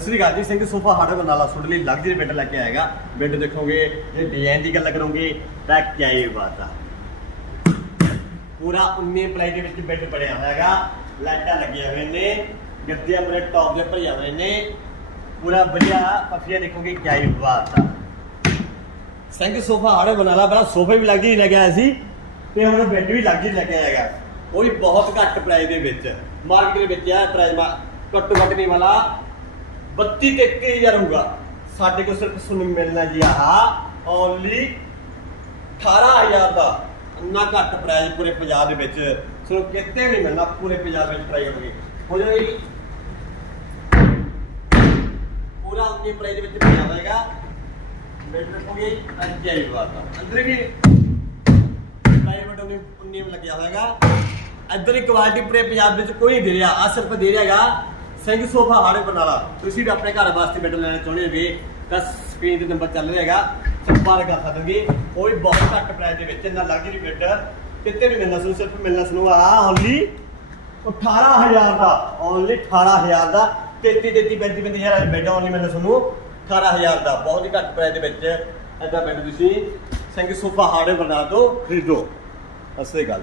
ਸ੍ਰੀ ਗੱਲ ਜੀ, Singh sofa hard ਬਨਾਲਾ ਤੁਹਾਡੇ ਲਈ ਲਗਜ਼ਰੀ ਬੈੱਡ ਲੈ ਕੇ ਆਏਗਾ। ਬੈੱਡ ਦੇਖੋਗੇ ਜੇ ਡਿਜ਼ਾਈਨ ਦੀ ਗੱਲ ਕਰੋਗੇ, ਤਾਂ ਕਿਆ ਹੀ ਬਾਤ ਆ। ਪੂਰਾ 19 ਪਲਾਈ ਦੇ ਵਿੱਚ ਬੈੱਡ ਬਣਿਆ ਹੋਇਆ ਹੈਗਾ ਲਾਈਟਾਂ ਲੱਗੀਆਂ ਹੋਈਆਂ ਨੇ ਗੱਦੇ ਆਪਣੇ ਟੌਪ ਦੇ ਭਰੀਆਂ ਹੋਏ ਨੇ, ਪੂਰਾ ਵਧੀਆ ਪੱਖੀਆਂ ਦੇਖੋਗੇ, ਕਿਆ ਹੀ ਬਾਤ ਆ। ਸਿੰਘ ਸੋਫਾ ਹਾੜੇ ਬਣਾ ਲਾ ਪਹਿਲਾਂ ਸੋਫਾ ਵੀ ਲੱਗੀ ਲੈ ਕੇ ਆਇਆ ਸੀ, ਤੇ ਹੁਣ ਬੈੱਡ ਵੀ ਲੱਗੀ ਲੈ ਕੇ ਆਏਗਾ। ਉਹ ਵੀ ਬਹੁਤ ਘੱਟ ਪ੍ਰਾਈਸ ਦੇ ਵਿੱਚ ਮਾਰਕੀਟ ਦੇ ਵਿੱਚ ਆ ਪ੍ਰਾਈਸ ਘੱਟੋ ਘੱਟ ਨਹੀਂ ਵਾਲਾ। 32 ਤੇ 21000 ਹੋਊਗਾ ਸਾਡੇ ਕੋਲ ਸਿਰਫ ਤੁਹਾਨੂੰ ਮਿਲਣਾ ਜੀ ਆਹ ਓਨਲੀ 18000 ਦਾ। ਇੰਨਾ ਘੱਟ ਪ੍ਰਾਈਸ ਪੂਰੇ ਪੰਜਾਬ ਦੇ ਵਿੱਚ ਸੋ ਕਿਤੇ ਨਹੀਂ ਮਿਲਣਾ, ਪੂਰੇ ਪੰਜਾਬ ਵਿੱਚ ਪ੍ਰਾਈਸ ਹੋਣਗੇ ਹੋ ਜਾਏਗੀ ਪੂਰਾ ਉਨੀ ਪ੍ਰਾਈਸ ਦੇ ਵਿੱਚ ਪਿਆ ਹੋਏਗਾ ਬੈਡ ਰੱਖੋਗੇ ਅੱਜ ਆਈ ਬਾਤ ਆ। ਅੰਦਰ ਵੀ ਪ੍ਰਾਈਵੇਟ ਉਨੀ ਉਨੀ ਲੱਗਿਆ ਹੋਏਗਾ। ਇੱਧਰ ਦੀ ਕੁਆਲਿਟੀ ਪੂਰੇ ਪੰਜਾਬ ਵਿੱਚ ਕੋਈ ਨਹੀਂ ਦੇ ਰਿਹਾ। ਆ ਸਿਰਫ ਦੇ ਰਿਹਾ ਸਿੰਘ ਸੋਫਾ ਹਾੜੇ ਬਨਾਲਾ ਤੁਸੀਂ ਵੀ ਆਪਣੇ ਘਰ ਵਾਸਤੇ ਬੈੱਡ ਲੈਣਾ ਚਾਹੁੰਦੇ ਹੋਗੇ, ਤਾਂ ਸਕਰੀਨ ਤੇ ਨੰਬਰ ਚੱਲ ਰਿਹਾ ਹੈਗਾ। ਸੰਪਰਕ ਕਰ ਸਕਦੇ ਉਹ ਵੀ ਬਹੁਤ ਘੱਟ ਪ੍ਰਾਈਸ ਦੇ ਵਿੱਚ ਇੰਨਾ ਲਗਜ਼ਰੀ ਬੈੱਡ ਕਿਤੇ ਨਹੀਂ ਮਿਲਣਾ ਤੁਹਾਨੂੰ ਸਿਰਫ ਮਿਲਣਾ ਤੁਹਾਨੂੰ ਆ ਓਨਲੀ 18000 ਦਾ। ਓਨਲੀ 18000 ਦਾ। 33 33 35 35000 ਬੈੱਡ ਓਨਲੀ ਮਿਲਣਾ ਤੁਹਾਨੂੰ 18000 ਦਾ। ਬਹੁਤ ਹੀ ਘੱਟ ਪ੍ਰਾਈਸ ਦੇ ਵਿੱਚ ਐਡਾ ਬੈੱਡ ਤੁਸੀਂ। ਸਿੰਘ ਸੋਫਾ ਹਾੜੇ ਬਣਾ ਤੋਂ ਖਰੀਦੋ। ਅਸਲੀ ਗੱਲ